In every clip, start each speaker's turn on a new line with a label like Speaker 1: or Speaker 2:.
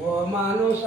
Speaker 1: ಓ ಮನುಷ್ಯ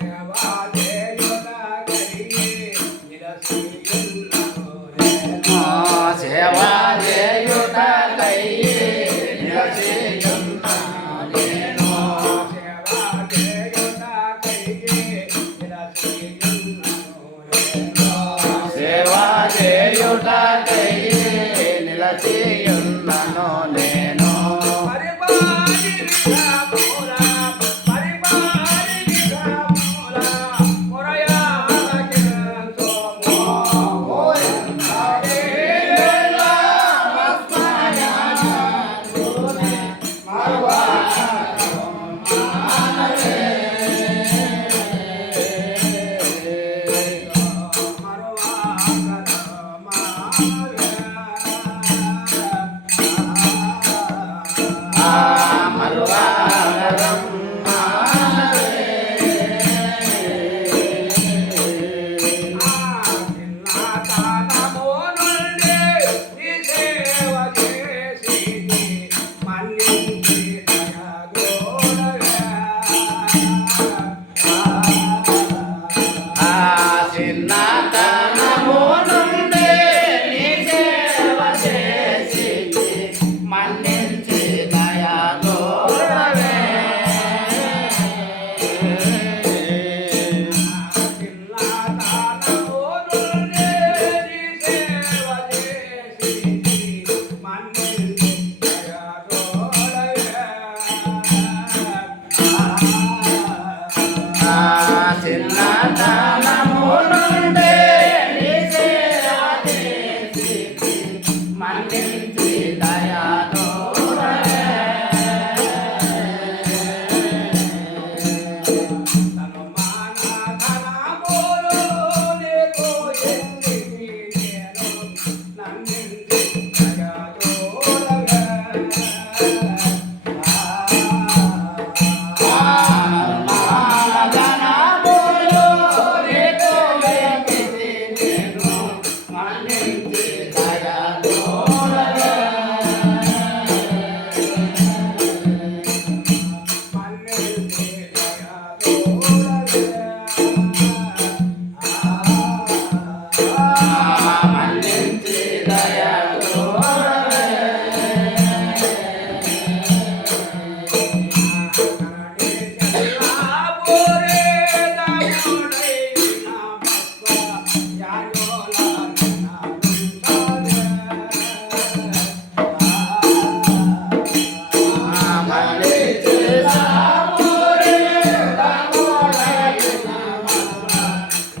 Speaker 1: Atenata. Atenata.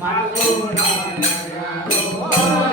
Speaker 1: Marco, Marco, Marco,